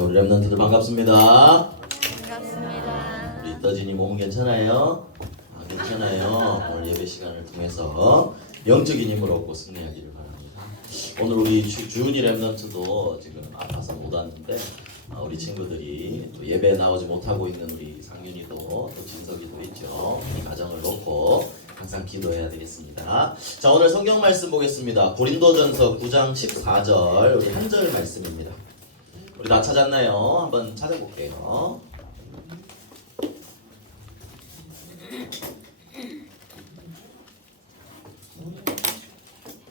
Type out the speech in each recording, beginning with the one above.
자, 우리 랩런트들 반갑습니다. 반갑습니다. 우리 떠진이 몸은 괜찮아요? 괜찮아요. 오늘 예배 시간을 통해서 영적인 힘을 얻고 승리하기를 바랍니다. 오늘 우리 주은이 랩런트도 지금 아파서 못 왔는데 우리 친구들이 또 예배에 나오지 못하고 있는 우리 상윤이도 또 진석이도 있죠. 이 가정을 놓고 항상 기도해야 되겠습니다. 자, 오늘 성경 말씀 보겠습니다. 고린도전서 9장 14절 우리 한 절 말씀입니다. 우리 다 찾았나요? 한번 찾아볼게요.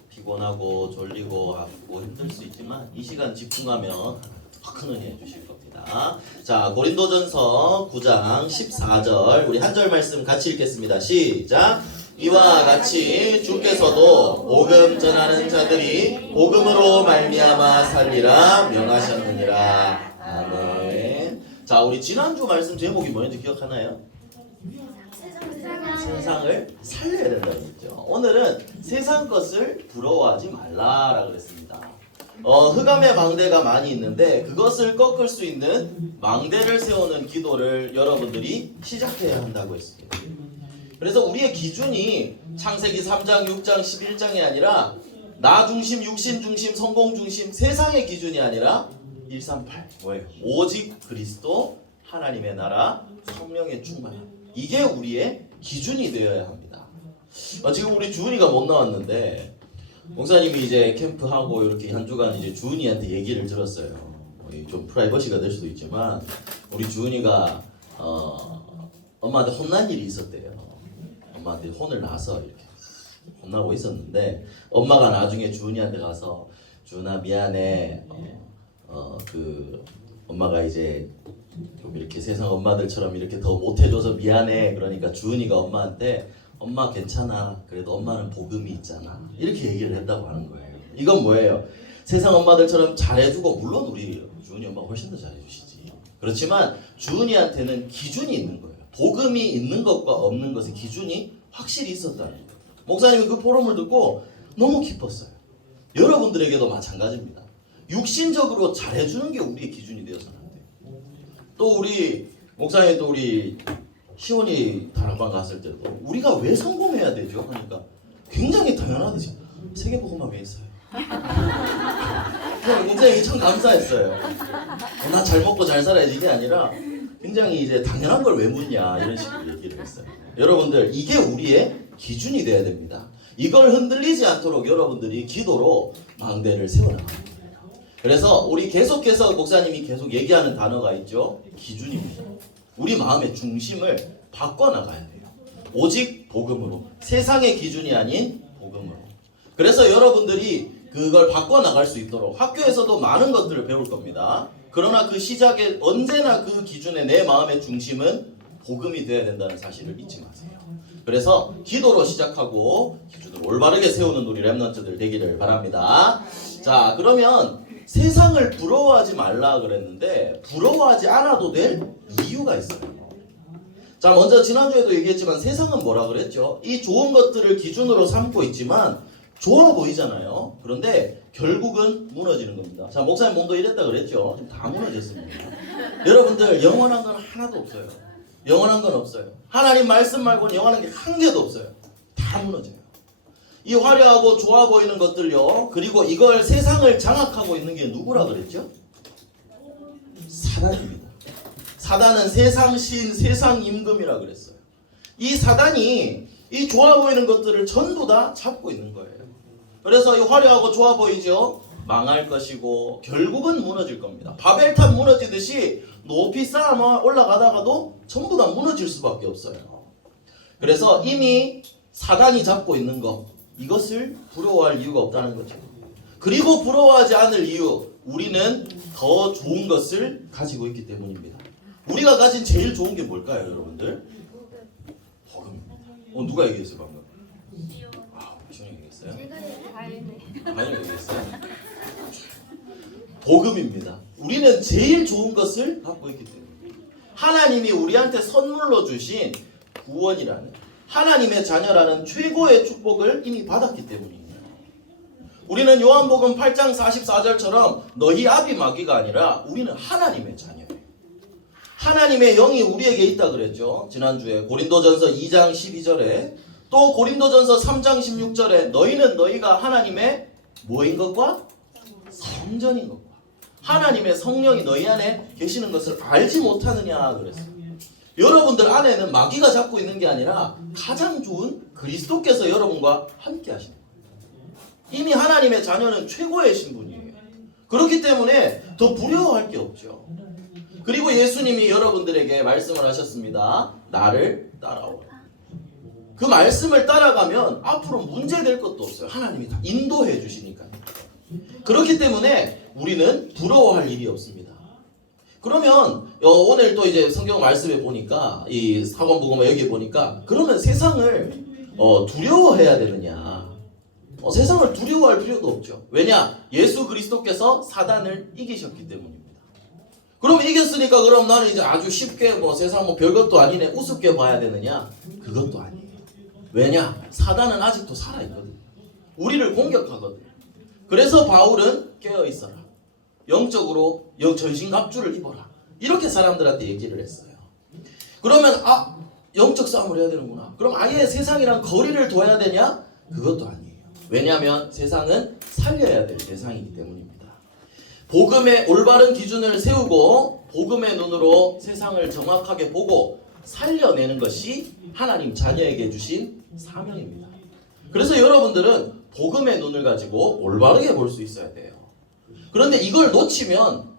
피곤하고 졸리고 아프고 힘들 수 있지만 이 시간 집중하면 더 큰 은혜 주실 겁니다. 자, 고린도전서 9장 14절 우리 한 절 말씀 같이 읽겠습니다. 시작! 이와 같이 주께서도 복음 전하는 자들이 복음으로 말미암아 살리라 명하셨느니라. 아멘. 자, 우리 지난주 말씀 제목이 뭐였는지 기억하나요? 세상을 살려야 된다는 거죠. 오늘은 세상 것을 부러워하지 말라라 그랬습니다. 흑암의 망대가 많이 있는데 그것을 꺾을 수 있는 망대를 세우는 기도를 여러분들이 시작해야 한다고 했습니다. 그래서 우리의 기준이 창세기 3장, 6장, 11장이 아니라 나 중심, 육신 중심, 성공 중심, 세상의 기준이 아니라 138 뭐예요? 오직 그리스도, 하나님의 나라, 성령의 충만. 이게 우리의 기준이 되어야 합니다. 지금 우리 주은이가 못 나왔는데 목사님이 이제 캠프하고 이렇게 한 주간 이제 주은이한테 얘기를 들었어요. 좀 프라이버시가 될 수도 있지만 우리 주은이가 엄마한테 혼난 일이 있었대요. 엄마한테 혼을 나서 이렇게 혼나고 있었는데 엄마가 나중에 주은이한테 가서 주은아 미안해. 그 엄마가 이제 좀 이렇게 세상 엄마들처럼 이렇게 더 못해줘서 미안해. 그러니까 주은이가 엄마한테 엄마 괜찮아. 그래도 엄마는 복음이 있잖아. 이렇게 얘기를 했다고 하는 거예요. 이건 뭐예요? 세상 엄마들처럼 잘해주고 물론 우리 주은이 엄마가 훨씬 더 잘해주시지. 그렇지만 주은이한테는 기준이 있는 거예요. 복음이 있는 것과 없는 것의 기준이 확실히 있었다는 거예요. 목사님이 그 포럼을 듣고 너무 기뻤어요. 여러분들에게도 마찬가지입니다. 육신적으로 잘해주는 게 우리의 기준이 되어서는 안 돼요. 또 우리 목사님이 또 우리 시온이 다락방 갔을 때도 우리가 왜 성공해야 되죠? 그러니까 굉장히 당연하듯이 세계복음만 왜 했어요? 굉장히 참 감사했어요. 나 잘 먹고 잘 살아야지 이게 아니라 굉장히 이제 당연한 걸 왜 묻냐 이런 식으로 얘기를 했어요. 여러분들 이게 우리의 기준이 돼야 됩니다. 이걸 흔들리지 않도록 여러분들이 기도로 망대를 세워나가는 거예요. 그래서 우리 계속해서 목사님이 계속 얘기하는 단어가 있죠. 기준입니다. 우리 마음의 중심을 바꿔나가야 돼요. 오직 복음으로. 세상의 기준이 아닌 복음으로. 그래서 여러분들이 그걸 바꿔나갈 수 있도록 학교에서도 많은 것들을 배울 겁니다. 그러나 그 시작에 언제나 그 기준에 내 마음의 중심은 복음이 돼야 된다는 사실을 잊지 마세요. 그래서 기도로 시작하고 기준을 올바르게 세우는 우리 랩런트들 되기를 바랍니다. 자, 그러면 세상을 부러워하지 말라 그랬는데 부러워하지 않아도 될 이유가 있어요. 자, 먼저 지난주에도 얘기했지만 세상은 뭐라 그랬죠? 이 좋은 것들을 기준으로 삼고 있지만 좋아 보이잖아요. 그런데 결국은 무너지는 겁니다. 자, 목사님 몸도 이랬다 그랬죠? 지금 다 무너졌습니다. 여러분들 영원한 건 하나도 없어요. 영원한 건 없어요. 하나님 말씀 말고는 영원한 게 한 개도 없어요. 다 무너져요. 이 화려하고 좋아 보이는 것들요. 그리고 이걸 세상을 장악하고 있는 게 누구라 그랬죠? 사단입니다. 사단은 세상 신, 세상 임금이라 그랬어요. 이 사단이 이 좋아 보이는 것들을 전부 다 잡고 있는 거예요. 그래서 이 화려하고 좋아 보이죠? 망할 것이고 결국은 무너질 겁니다. 바벨탑 무너지듯이 높이 쌓아 올라가다가도 전부 다 무너질 수밖에 없어요. 그래서 이미 사단이 잡고 있는 것, 이것을 부러워할 이유가 없다는 거죠. 그리고 부러워하지 않을 이유, 우리는 더 좋은 것을 가지고 있기 때문입니다. 우리가 가진 제일 좋은 게 뭘까요, 여러분들? 복음입니다. 누가 얘기했어요, 방금? 시원이 얘기했어요? 아니, 얘기했어요? 복음입니다. 우리는 제일 좋은 것을 갖고 있기 때문에 하나님이 우리한테 선물로 주신 구원이라는 하나님의 자녀라는 최고의 축복을 이미 받았기 때문입니다. 우리는 요한복음 8장 44절처럼 너희 아비 마귀가 아니라 우리는 하나님의 자녀예요. 하나님의 영이 우리에게 있다 그랬죠. 지난주에 고린도전서 2장 12절에 또 고린도전서 3장 16절에 너희는 너희가 하나님의 뭐인 것과 성전인 것과 하나님의 성령이 너희 안에 계시는 것을 알지 못하느냐 그랬어요. 여러분들 안에는 마귀가 잡고 있는 게 아니라 가장 좋은 그리스도께서 여러분과 함께 하시는 거예요. 이미 하나님의 자녀는 최고의 신분이에요. 그렇기 때문에 더 두려워할 게 없죠. 그리고 예수님이 여러분들에게 말씀을 하셨습니다. 나를 따라오라. 그 말씀을 따라가면 앞으로 문제될 것도 없어요. 하나님이 다 인도해 주시니까요. 그렇기 때문에 우리는 부러워할 일이 없습니다. 그러면 오늘 또 이제 성경 말씀에 보니까 이 사관복음 여기 보니까 그러면 세상을 두려워해야 되느냐? 세상을 두려워할 필요도 없죠. 왜냐? 예수 그리스도께서 사단을 이기셨기 때문입니다. 그럼 이겼으니까 그럼 나는 이제 아주 쉽게 세상 별것도 아니네 우습게 봐야 되느냐? 그것도 아니에요. 왜냐? 사단은 아직도 살아있거든요. 우리를 공격하거든요. 그래서 바울은 깨어있어라. 영적으로 전신갑주를 입어라. 이렇게 사람들한테 얘기를 했어요. 그러면 영적 싸움을 해야 되는구나. 그럼 아예 세상이랑 거리를 둬야 되냐? 그것도 아니에요. 왜냐하면 세상은 살려야 될 대상이기 때문입니다. 복음의 올바른 기준을 세우고 복음의 눈으로 세상을 정확하게 보고 살려내는 것이 하나님 자녀에게 주신 사명입니다. 그래서 여러분들은 복음의 눈을 가지고 올바르게 볼 수 있어야 돼요. 그런데 이걸 놓치면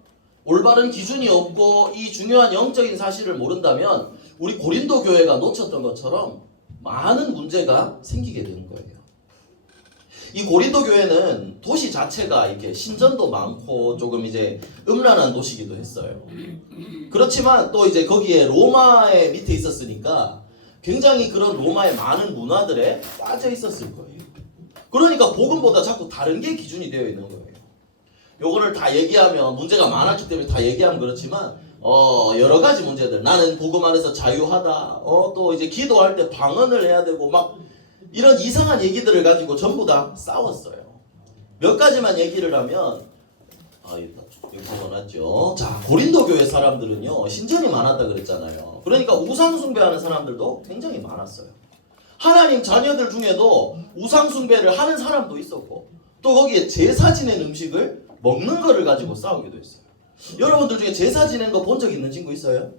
올바른 기준이 없고 이 중요한 영적인 사실을 모른다면 우리 고린도 교회가 놓쳤던 것처럼 많은 문제가 생기게 되는 거예요. 이 고린도 교회는 도시 자체가 이렇게 신전도 많고 조금 이제 음란한 도시기도 했어요. 그렇지만 또 이제 거기에 로마의 밑에 있었으니까 굉장히 그런 로마의 많은 문화들에 빠져 있었을 거예요. 그러니까 복음보다 자꾸 다른 게 기준이 되어 있는 거예요. 요거를 다 얘기하면 문제가 많았기 때문에 다 얘기하면 그렇지만 여러 가지 문제들, 나는 복음 안에서 자유하다, 또 이제 기도할 때 방언을 해야 되고 막 이런 이상한 얘기들을 가지고 전부 다 싸웠어요. 몇 가지만 얘기를 하면 여기 적어놨죠. 자, 고린도 교회 사람들은요 신전이 많았다 그랬잖아요. 그러니까 우상 숭배하는 사람들도 굉장히 많았어요. 하나님 자녀들 중에도 우상 숭배를 하는 사람도 있었고 또 거기에 제사 지낸 음식을 먹는 거를 가지고 싸우기도 했어요. 여러분들 중에 제사 지낸 거 본 적 있는 친구 있어요?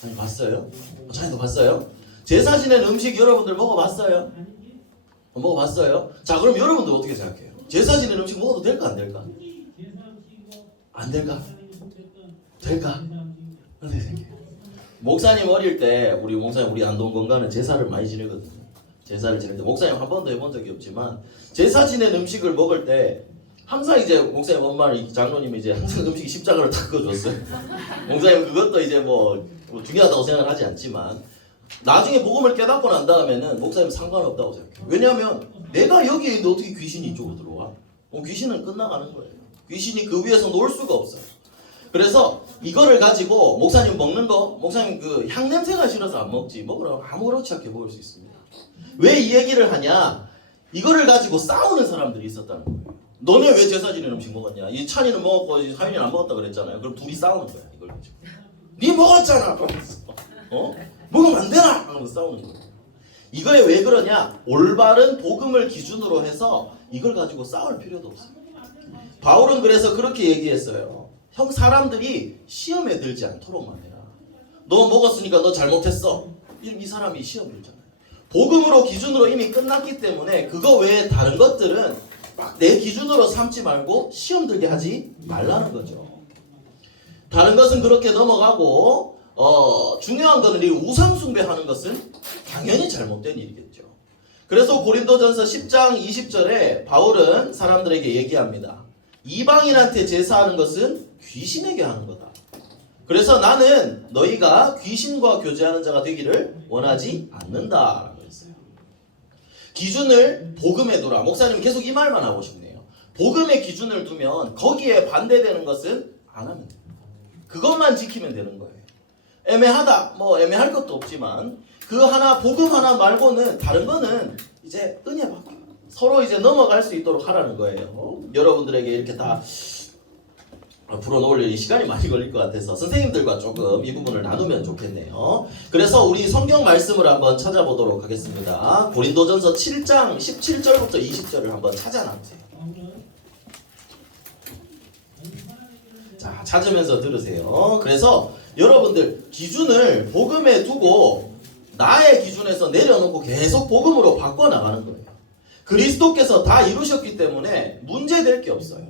자녀 봤어요? 자녀도 봤어요? 제사 지낸 음식 여러분들 먹어봤어요? 먹어봤어요? 자, 그럼 여러분들 어떻게 생각해요? 제사 지낸 음식 먹어도 될까 안 될까? 안 될까? 될까? 어떻게 생각해요? 목사님 어릴 때 우리 안동 건강은 제사를 많이 지내거든요. 제사를 지낼 때 목사님 한 번도 해본 적이 없지만 제사 지낸 음식을 먹을 때 항상 이제 목사님 엄마를 장로님이 이제 항상 음식이 십자가를 다 그어줬어요. 목사님 그것도 이제 뭐 중요하다고 생각을 하지 않지만 나중에 복음을 깨닫고 난 다음에는 목사님 상관없다고 생각해요. 왜냐하면 내가 여기에 있는데 어떻게 귀신이 이쪽으로 들어와? 귀신은 끝나가는 거예요. 귀신이 그 위에서 놀 수가 없어요. 그래서 이거를 가지고 목사님 먹는 거, 목사님 그 향냄새가 싫어서 안 먹지, 먹으라고 아무렇지 않게 먹을 수 있습니다. 왜 이 얘기를 하냐? 이거를 가지고 싸우는 사람들이 있었다는 거예요. 너네 왜 제사 지낸 음식 먹었냐? 이 찬이는 먹었고 하윤이는 안 먹었다 그랬잖아요. 그럼 둘이 싸우는 거야, 이걸 가지고. 네 먹었잖아! 그러면서. 먹으면 안 되나? 하면서 싸우는 거예요. 이거에 왜 그러냐? 올바른 복음을 기준으로 해서 이걸 가지고 싸울 필요도 없어요. 바울은 그래서 그렇게 얘기했어요. 형, 사람들이 시험에 들지 않도록만 해라. 너 먹었으니까 너 잘못했어. 이 사람이 시험 들잖아요. 복음으로 기준으로 이미 끝났기 때문에 그거 외에 다른 것들은 막 내 기준으로 삼지 말고 시험 들게 하지 말라는 거죠. 다른 것은 그렇게 넘어가고 중요한 거는 이 우상 숭배하는 것은 당연히 잘못된 일이겠죠. 그래서 고린도전서 10장 20절에 바울은 사람들에게 얘기합니다. 이방인한테 제사하는 것은 귀신에게 하는 거다. 그래서 나는 너희가 귀신과 교제하는 자가 되기를 원하지 않는다라고 했어요. 기준을 복음에 두라. 목사님 계속 이 말만 하고 싶네요. 복음의 기준을 두면 거기에 반대되는 것은 안 하면 돼요. 그것만 지키면 되는 거예요. 애매하다, 애매할 것도 없지만 그 하나, 복음 하나 말고는 다른 거는 이제 은혜 받고 서로 이제 넘어갈 수 있도록 하라는 거예요. 여러분들에게 이렇게 다 풀어놓을 시간이 많이 걸릴 것 같아서 선생님들과 조금 이 부분을 나누면 좋겠네요. 그래서 우리 성경 말씀을 한번 찾아보도록 하겠습니다. 고린도전서 7장 17절부터 20절을 한번 찾아놔보세요. 자, 찾으면서 들으세요. 그래서 여러분들 기준을 복음에 두고 나의 기준에서 내려놓고 계속 복음으로 바꿔나가는 거예요. 그리스도께서 다 이루셨기 때문에 문제될 게 없어요.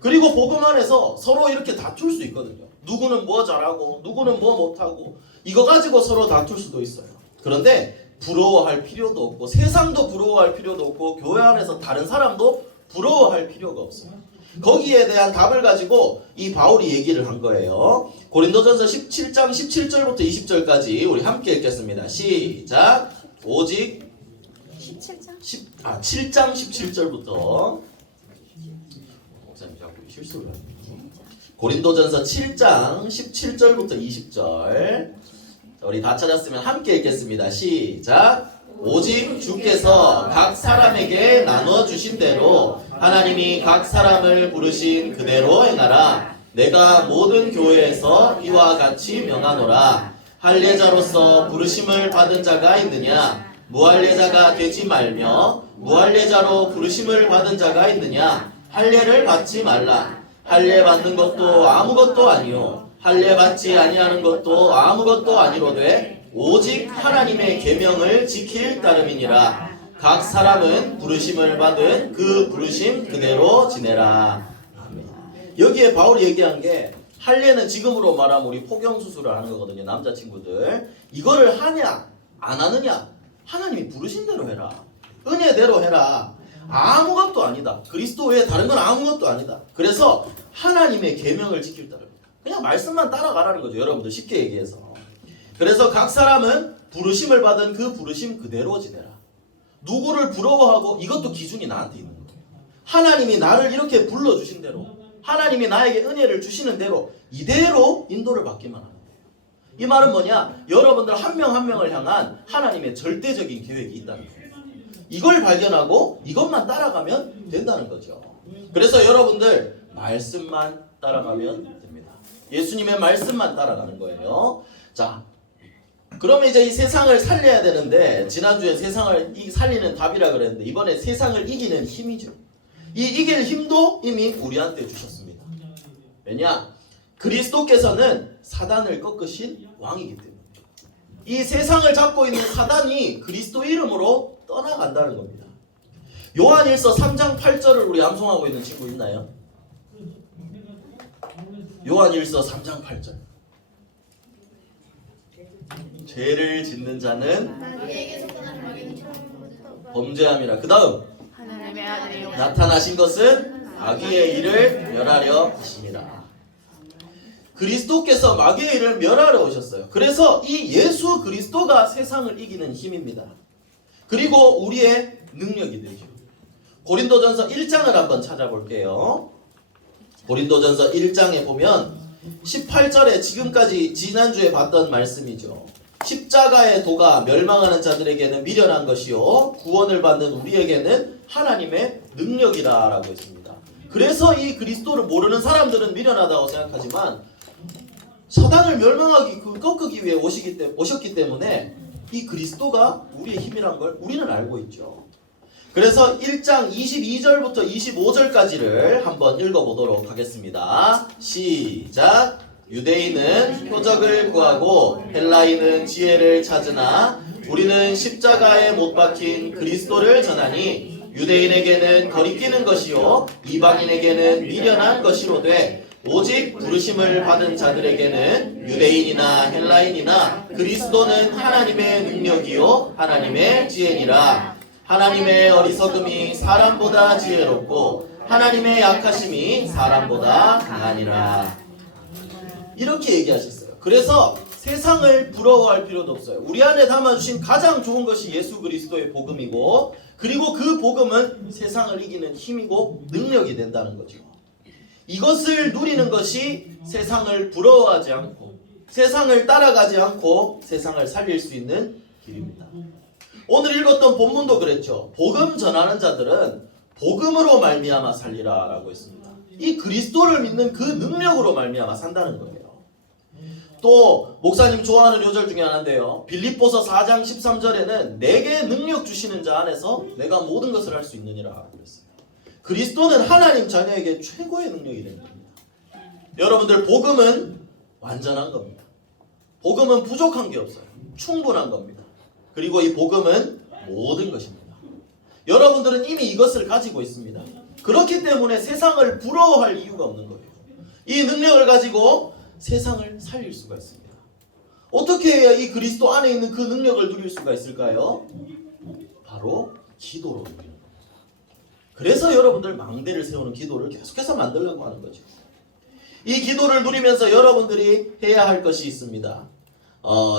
그리고 복음 안에서 서로 이렇게 다툴 수 있거든요. 누구는 뭐 잘하고 누구는 뭐 못하고 이거 가지고 서로 다툴 수도 있어요. 그런데 부러워할 필요도 없고 세상도 부러워할 필요도 없고 교회 안에서 다른 사람도 부러워할 필요가 없어요. 거기에 대한 답을 가지고 이 바울이 얘기를 한 거예요. 고린도전서 17장 17절부터 20절까지 우리 함께 읽겠습니다. 시작. 오직 7장 17절부터 목사님 자꾸 실수를 하네요. 고린도전서 7장 17절부터 20절 우리 다 찾았으면 함께 읽겠습니다. 시작. 오직 주께서 각 사람에게 나눠주신 대로 하나님이 각 사람을 부르신 그대로 행하라. 내가 모든 교회에서 이와 같이 명하노라. 할례자로서 부르심을 받은 자가 있느냐? 무할례자가 되지 말며 무할례자로 부르심을 받은 자가 있느냐? 할례를 받지 말라. 할례 받는 것도 아무것도 아니요 할례 받지 아니하는 것도 아무것도 아니로되 오직 하나님의 계명을 지킬 따름이니라. 각 사람은 부르심을 받은 그 부르심 그대로 지내라. 아멘. 여기에 바울이 얘기한 게 할례는 지금으로 말하면 우리 포경 수술을 하는 거거든요. 남자친구들 이거를 하냐 안 하느냐 하나님이 부르신 대로 해라. 은혜대로 해라. 아무것도 아니다. 그리스도 외에 다른 건 아무것도 아니다. 그래서 하나님의 계명을 지킬 따릅니다. 그냥 말씀만 따라가라는 거죠. 여러분들 쉽게 얘기해서. 그래서 각 사람은 부르심을 받은 그 부르심 그대로 지내라. 누구를 부러워하고 이것도 기준이 나한테 있는 거예요. 하나님이 나를 이렇게 불러주신 대로 하나님이 나에게 은혜를 주시는 대로 이대로 인도를 받기만 하는 거예요. 이 말은 뭐냐? 여러분들 한 명 한 명을 향한 하나님의 절대적인 계획이 있다는 거예요. 이걸 발견하고 이것만 따라가면 된다는 거죠. 그래서 여러분들 말씀만 따라가면 됩니다. 예수님의 말씀만 따라가는 거예요. 자, 그러면 이제 이 세상을 살려야 되는데 지난주에 세상을 살리는 답이라 그랬는데 이번에 세상을 이기는 힘이죠. 이 이길 힘도 이미 우리한테 주셨습니다. 왜냐? 그리스도께서는 사단을 꺾으신 왕이기 때문에 이 세상을 잡고 있는 사단이 그리스도 이름으로 떠나간다는 겁니다. 요한일서 3장 8절을 우리 암송하고 있는 친구 있나요? 요한일서 3장 8절. 죄를 짓는 자는 범죄함이라. 그 다음 나타나신 것은 마귀의 일을 멸하려 하심이라. 그리스도께서 마귀의 일을 멸하러 오셨어요. 그래서 이 예수 그리스도가 세상을 이기는 힘입니다. 그리고 우리의 능력이 되죠. 고린도전서 1장을 한번 찾아볼게요. 고린도전서 1장에 보면 18절에 지금까지 지난주에 봤던 말씀이죠. 십자가의 도가 멸망하는 자들에게는 미련한 것이요 구원을 받는 우리에게는 하나님의 능력이라 라고 했습니다. 그래서 이 그리스도를 모르는 사람들은 미련하다고 생각하지만 사단을 멸망하기 꺾기 위해 오셨기 때문에 이 그리스도가 우리의 힘이란 걸 우리는 알고 있죠. 그래서 1장 22절부터 25절까지를 한번 읽어보도록 하겠습니다. 시작. 유대인은 표적을 구하고 헬라인은 지혜를 찾으나 우리는 십자가에 못 박힌 그리스도를 전하니 유대인에게는 거리끼는 것이요 이방인에게는 미련한 것이로되 오직 부르심을 받은 자들에게는 유대인이나 헬라인이나 그리스도는 하나님의 능력이요 하나님의 지혜니라. 하나님의 어리석음이 사람보다 지혜롭고 하나님의 약하심이 사람보다 강하니라. 이렇게 얘기하셨어요. 그래서 세상을 부러워할 필요도 없어요. 우리 안에 담아주신 가장 좋은 것이 예수 그리스도의 복음이고 그리고 그 복음은 세상을 이기는 힘이고 능력이 된다는 거죠. 이것을 누리는 것이 세상을 부러워하지 않고 세상을 따라가지 않고 세상을 살릴 수 있는 길입니다. 오늘 읽었던 본문도 그랬죠. 복음 전하는 자들은 복음으로 말미암아 살리라 라고 했습니다. 이 그리스도를 믿는 그 능력으로 말미암아 산다는 거예요. 또 목사님 좋아하는 요절 중에 하나인데요. 빌립보서 4장 13절에는 내게 능력 주시는 자 안에서 내가 모든 것을 할 수 있느니라 그랬어요. 그리스도는 하나님 자녀에게 최고의 능력이 되는 겁니다. 여러분들 복음은 완전한 겁니다. 복음은 부족한 게 없어요. 충분한 겁니다. 그리고 이 복음은 모든 것입니다. 여러분들은 이미 이것을 가지고 있습니다. 그렇기 때문에 세상을 부러워할 이유가 없는 거예요. 이 능력을 가지고 세상을 살릴 수가 있습니다. 어떻게 해야 이 그리스도 안에 있는 그 능력을 누릴 수가 있을까요? 바로 기도로 누리는 겁니다. 그래서 여러분들 망대를 세우는 기도를 계속해서 만들려고 하는 거죠. 이 기도를 누리면서 여러분들이 해야 할 것이 있습니다.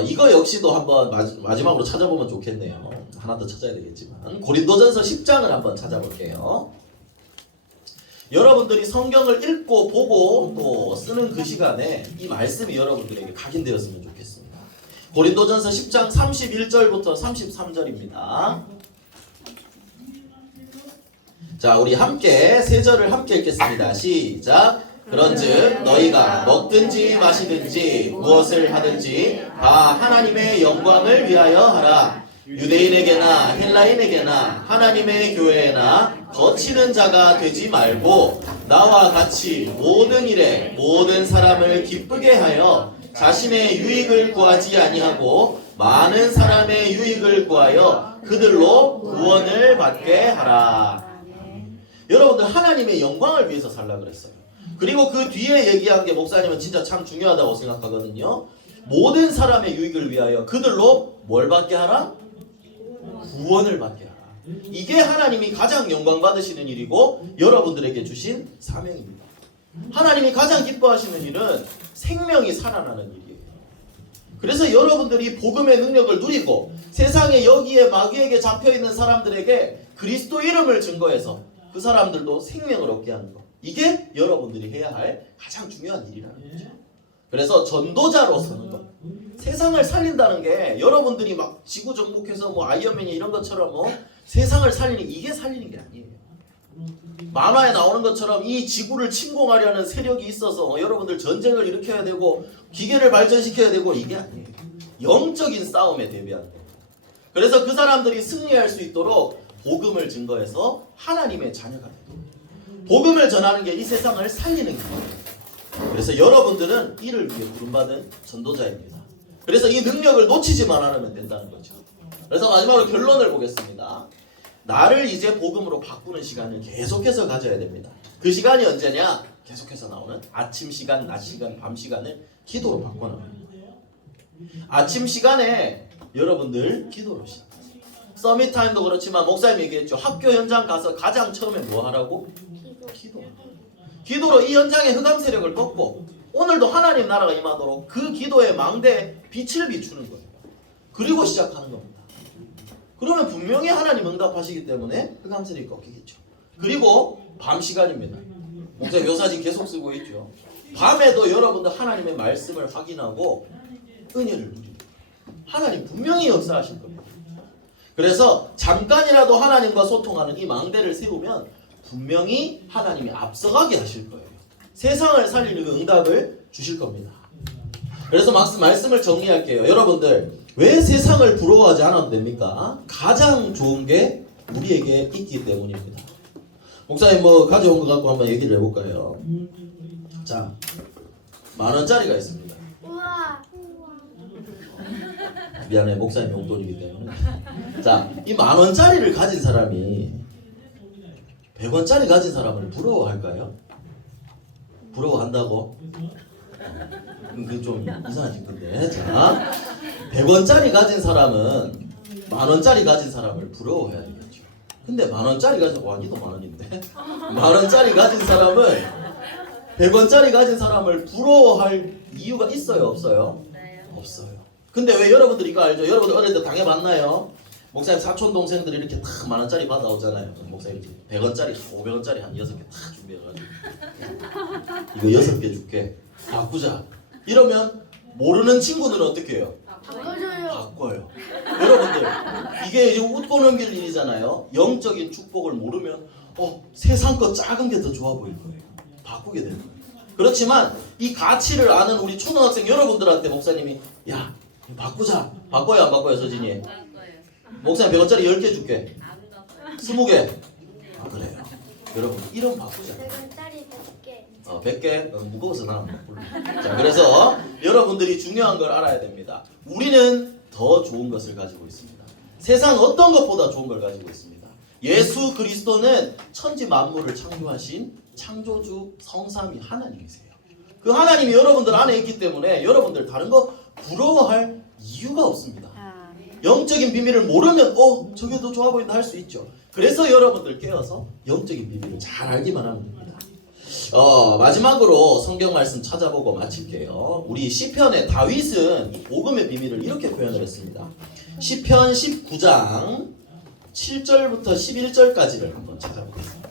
이거 역시도 한번 마지막으로 찾아보면 좋겠네요. 하나 더 찾아야 되겠지만 고린도전서 10장을 한번 찾아볼게요. 여러분들이 성경을 읽고 보고 또 쓰는 그 시간에 이 말씀이 여러분들에게 각인되었으면 좋겠습니다. 고린도전서 10장 31절부터 33절입니다. 자, 우리 함께 세 절을 함께 읽겠습니다. 시작. 그런즉 너희가 먹든지 마시든지 무엇을 하든지 다 하나님의 영광을 위하여 하라. 유대인에게나 헬라인에게나 하나님의 교회에나 거치는 자가 되지 말고 나와 같이 모든 일에 모든 사람을 기쁘게 하여 자신의 유익을 구하지 아니하고 많은 사람의 유익을 구하여 그들로 구원을 받게 하라. 여러분들 하나님의 영광을 위해서 살라 그랬어요. 그리고 그 뒤에 얘기한 게 목사님은 진짜 참 중요하다고 생각하거든요. 모든 사람의 유익을 위하여 그들로 뭘 받게 하라? 구원을 받게 하라. 이게 하나님이 가장 영광 받으시는 일이고 여러분들에게 주신 사명입니다. 하나님이 가장 기뻐하시는 일은 생명이 살아나는 일이에요. 그래서 여러분들이 복음의 능력을 누리고 세상에 여기에 마귀에게 잡혀있는 사람들에게 그리스도 이름을 증거해서 그 사람들도 생명을 얻게 하는 것. 이게 여러분들이 해야 할 가장 중요한 일이라는 거죠. 그래서 전도자로서는 것. 세상을 살린다는 게 여러분들이 막 지구 정복해서 뭐 아이언맨이 이런 것처럼 뭐 세상을 살리는 이게 살리는 게 아니에요. 만화에 나오는 것처럼 이 지구를 침공하려는 세력이 있어서 여러분들 전쟁을 일으켜야 되고 기계를 발전시켜야 되고 이게 아니에요. 영적인 싸움에 대비하는 거예요. 그래서 그 사람들이 승리할 수 있도록 복음을 증거해서 하나님의 자녀가 되도록 복음을 전하는 게 이 세상을 살리는 거예요. 그래서 여러분들은 이를 위해 부름받은 전도자입니다. 그래서 이 능력을 놓치지만 않으면 된다는 거죠. 그래서 마지막으로 결론을 보겠습니다. 나를 이제 복음으로 바꾸는 시간을 계속해서 가져야 됩니다. 그 시간이 언제냐? 계속해서 나오는 아침 시간, 낮 시간, 밤 시간을 기도로 바꿔나갑니다. 아침 시간에 여러분들 기도로 시작하세요. 서밋타임도 그렇지만 목사님 얘기했죠. 학교 현장 가서 가장 처음에 뭐 하라고? 기도하라고. 기도로 이 현장의 흑암 세력을 꺾고 오늘도 하나님 나라가 임하도록 그 기도의 망대에 빛을 비추는 거예요. 그리고 시작하는 겁니다. 그러면 분명히 하나님 응답하시기 때문에 흑암 세력이 꺾이겠죠. 그리고 밤 시간입니다. 목사님 묘사진 계속 쓰고 있죠. 밤에도 여러분들 하나님의 말씀을 확인하고 은혜를 누립니다. 하나님 분명히 역사하실 겁니다. 그래서 잠깐이라도 하나님과 소통하는 이 망대를 세우면 분명히 하나님이 앞서가게 하실 거예요. 세상을 살리는 그 응답을 주실 겁니다. 그래서 말씀을 정리할게요. 여러분들 왜 세상을 부러워하지 않아도 됩니까? 가장 좋은 게 우리에게 있기 때문입니다. 목사님 뭐 가져온 것 갖고 한번 얘기를 해볼까요? 자, 10,000원짜리가 있습니다. 미안해, 목사님 용돈이기 때문에. 자, 이 10,000원짜리를 가진 사람이 100원짜리 가진 사람을 부러워할까요? 부러워한다고? 그게 좀 이상하신 건데. 자, 100원짜리 가진 사람은 10,000원짜리 가진 사람을 부러워해야 되겠죠. 근데 10,000원짜리 가진, 와, 니도 10,000원인데? 10,000원짜리 가진 사람은 100원짜리 가진 사람을 부러워할 이유가 있어요, 없어요? 없어요. 근데 왜 여러분들 이거 알죠? 여러분들 어릴 때 당해봤나요? 목사님 사촌 동생들이 이렇게 탁 10,000원짜리 받아오잖아요. 목사님 100원짜리, 500원짜리 한 6개 탁 준비해가지고 이거 6개 줄게. 바꾸자. 이러면 모르는 친구들은 어떻게 해요? 바꿔줘요. 바꿔요. 여러분들 이게 지금 웃고 넘길 일이잖아요. 영적인 축복을 모르면 세상 거 작은 게 더 좋아 보일 거예요. 바꾸게 될 거예요. 그렇지만 이 가치를 아는 우리 초등학생 여러분들한테 목사님이 야 바꾸자. 바꿔요 안 바꿔요 서진이? 목사님 100원짜리 10개 줄게. 20개. 그래요. 여러분 이름 바꾸자. 100원짜리 100개. 100개 무거워서 나는 못 불러. 자, 그래서 여러분들이 중요한 걸 알아야 됩니다. 우리는 더 좋은 것을 가지고 있습니다. 세상 어떤 것보다 좋은 걸 가지고 있습니다. 예수 그리스도는 천지 만물을 창조하신 창조주 성삼위 하나님이세요. 그 하나님이 여러분들 안에 있기 때문에 여러분들 다른 거 부러워할 이유가 없습니다. 영적인 비밀을 모르면 저게 더 좋아 보인다 할 수 있죠. 그래서 여러분들 깨어서 영적인 비밀을 잘 알기만 하면 됩니다. 마지막으로 성경 말씀 찾아보고 마칠게요. 우리 시편의 다윗은 이 복음의 비밀을 이렇게 표현을 했습니다. 시편 19장 7절부터 11절까지를 한번 찾아보겠습니다.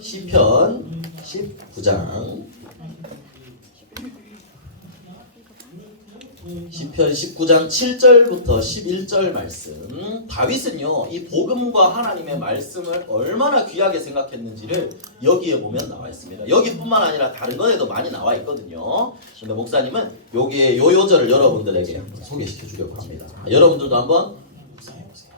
시편 19장 7절부터 11절 말씀. 다윗은요 이 복음과 하나님의 말씀을 얼마나 귀하게 생각했는지를 여기에 보면 나와 있습니다. 여기뿐만 아니라 다른 것에도 많이 나와 있거든요. 근데 목사님은 여기에 요 요절을 여러분들에게 한번 소개시켜 주려고 합니다. 여러분들도 한번 묵상해보세요.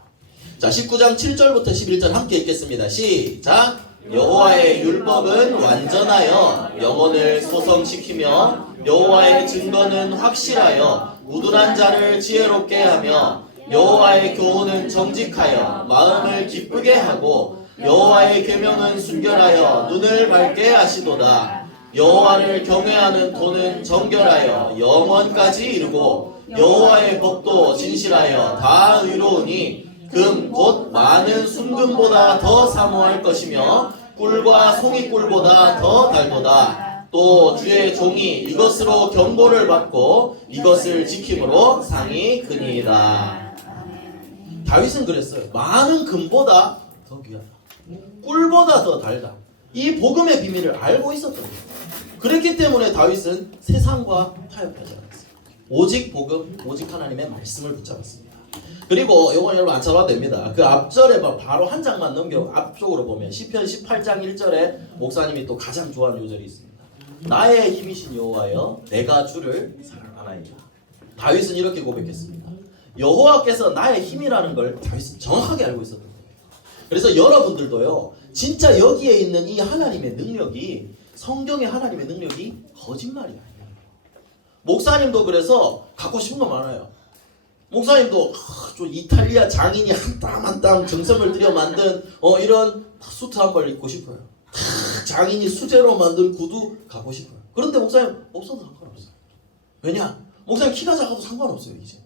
자 19장 7절부터 11절 함께 읽겠습니다. 시작. 여호와의 율법은 완전하여 영혼을 소성시키며 여호와의 증거는 확실하여 우둔한 자를 지혜롭게 하며 여호와의 교훈은 정직하여 마음을 기쁘게 하고 여호와의 계명은 순결하여 눈을 밝게 하시도다. 여호와를 경외하는 도는 정결하여 영원까지 이르고 여호와의 법도 진실하여 다 의로우니 금 곧 많은 순금보다 더 사모할 것이며 꿀과 송이꿀보다 더 달도다. 또 주의 종이 이것으로 경고를 받고 이것을 지킴으로 상이 크니이다. 다윗은 그랬어요. 많은 금보다 더 귀하다. 꿀보다 더 달다. 이 복음의 비밀을 알고 있었던 거예요. 그랬기 때문에 다윗은 세상과 타협하지 않았어요. 오직 복음, 오직 하나님의 말씀을 붙잡았습니다. 그리고 이건 여러분 안 찾아도 됩니다. 그 앞절에 바로 한 장만 넘겨 앞쪽으로 보면 시편 18장 1절에 목사님이 또 가장 좋아하는 요절이 있습니다. 나의 힘이신 여호와여 내가 주를 사랑하나이다. 다윗은 이렇게 고백했습니다. 여호와께서 나의 힘이라는 걸 다윗은 정확하게 알고 있었던 거예요. 그래서 여러분들도요 진짜 여기에 있는 이 하나님의 능력이 성경의 하나님의 능력이 거짓말이 아니에요. 목사님도 그래서 갖고 싶은 거 많아요. 목사님도 좀 이탈리아 장인이 한 땀 한 땀 정성을 들여 만든 이런 수트 한 벌 입고 싶어요. 장인이 수제로 만든 구두 갖고 싶어요. 그런데 목사님 없어도 상관없어요. 왜냐? 목사님 키가 작아도 상관없어요. 이제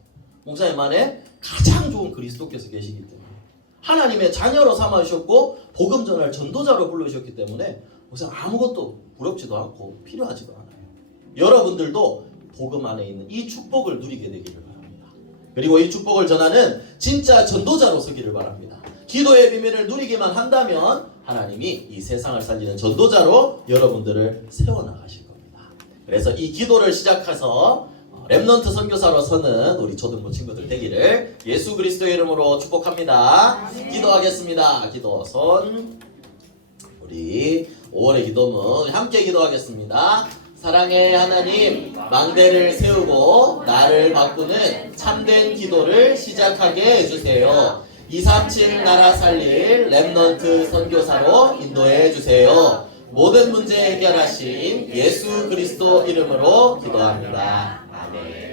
목사님 안에 가장 좋은 그리스도께서 계시기 때문에 하나님의 자녀로 삼아주셨고 복음 전할 전도자로 불러주셨기 때문에 목사님 아무것도 부럽지도 않고 필요하지도 않아요. 여러분들도 복음 안에 있는 이 축복을 누리게 되기를 바랍니다. 그리고 이 축복을 전하는 진짜 전도자로 서기를 바랍니다. 기도의 비밀을 누리기만 한다면 하나님이 이 세상을 살리는 전도자로 여러분들을 세워나가실 겁니다. 그래서 이 기도를 시작해서 렘넌트 선교사로 서는 우리 초등부 친구들 되기를 예수 그리스도의 이름으로 축복합니다. 기도하겠습니다. 기도 손. 우리 5월의 기도문 함께 기도하겠습니다. 사랑의 하나님, 망대를 세우고 나를 바꾸는 참된 기도를 시작하게 해주세요. 237 나라 살릴 렘넌트 선교사로 인도해 주세요. 모든 문제 해결하신 예수 그리스도 이름으로 기도합니다. 아멘.